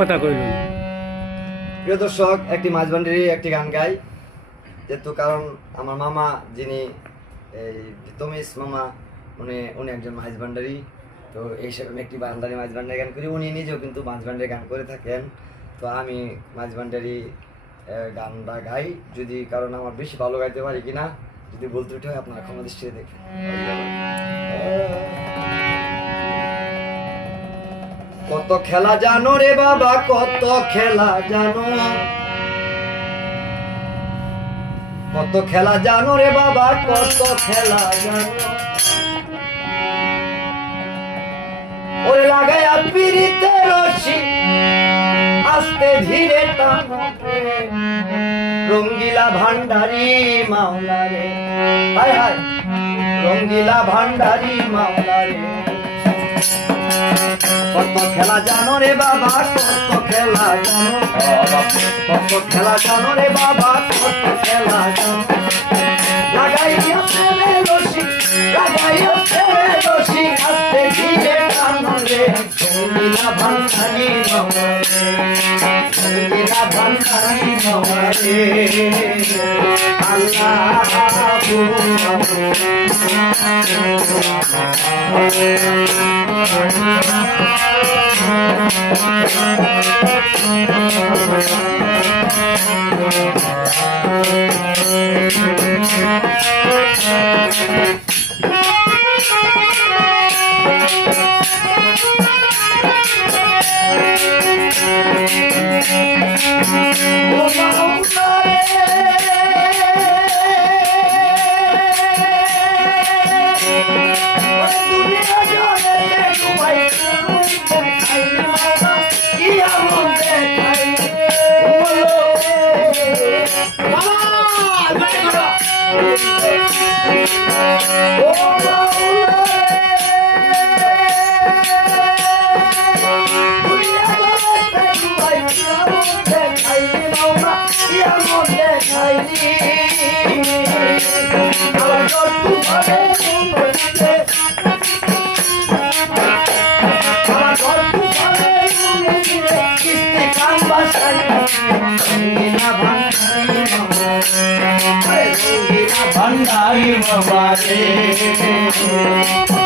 কথা কইল। প্রিয় দর্শক, একটি মাঝবান্ডারি একটি গান গাই, যেহেতু কারণ আমার মামা যিনি এই তমিস মামা উনি একজন মাঝবান্ডারি। তো এই হিসাবে আমি একটি বান্ডারি মাঝবান্ডারি গান করি। উনি নিজেও কিন্তু মাঝবান্ডারি গান করে থাকেন। তো আমি মাঝবান্ডারি গানটা গাই, যদি কারণ আমার বেশি ভালো গাইতে পারি কিনা যদি বলতে উঠে হয় আপনারা ক্ষমা দৃষ্টিতে দেখেন। কত খেলা জানো রে বাবা, কত খেলা জানো, কত খেলা জানো রে বাবা, কত খেলা জানো। ওরে লাগায়া পিরিতে রশি আস্তে ধীরে টানো, রঙ্গিলা ভান্ডারি মাওলা রে, হায় হায় রঙ্গিলা ভান্ডারি মাওলা রে। কত খেলা জানো রে বাবা, কত খেলা জানো, কত খেলা জানো রে বাবা, কত খেলা জানো। লাগাইয়া প্রেমে রশি, লাগাইয়া প্রেমে রশি আস্তে ধীরে টানো রে, রঙ্গিলা ভান্ডারি মাওলা রে, রঙ্গিলা ভান্ডারি মাওলা রে। ভান্ডারি মাওলা রে।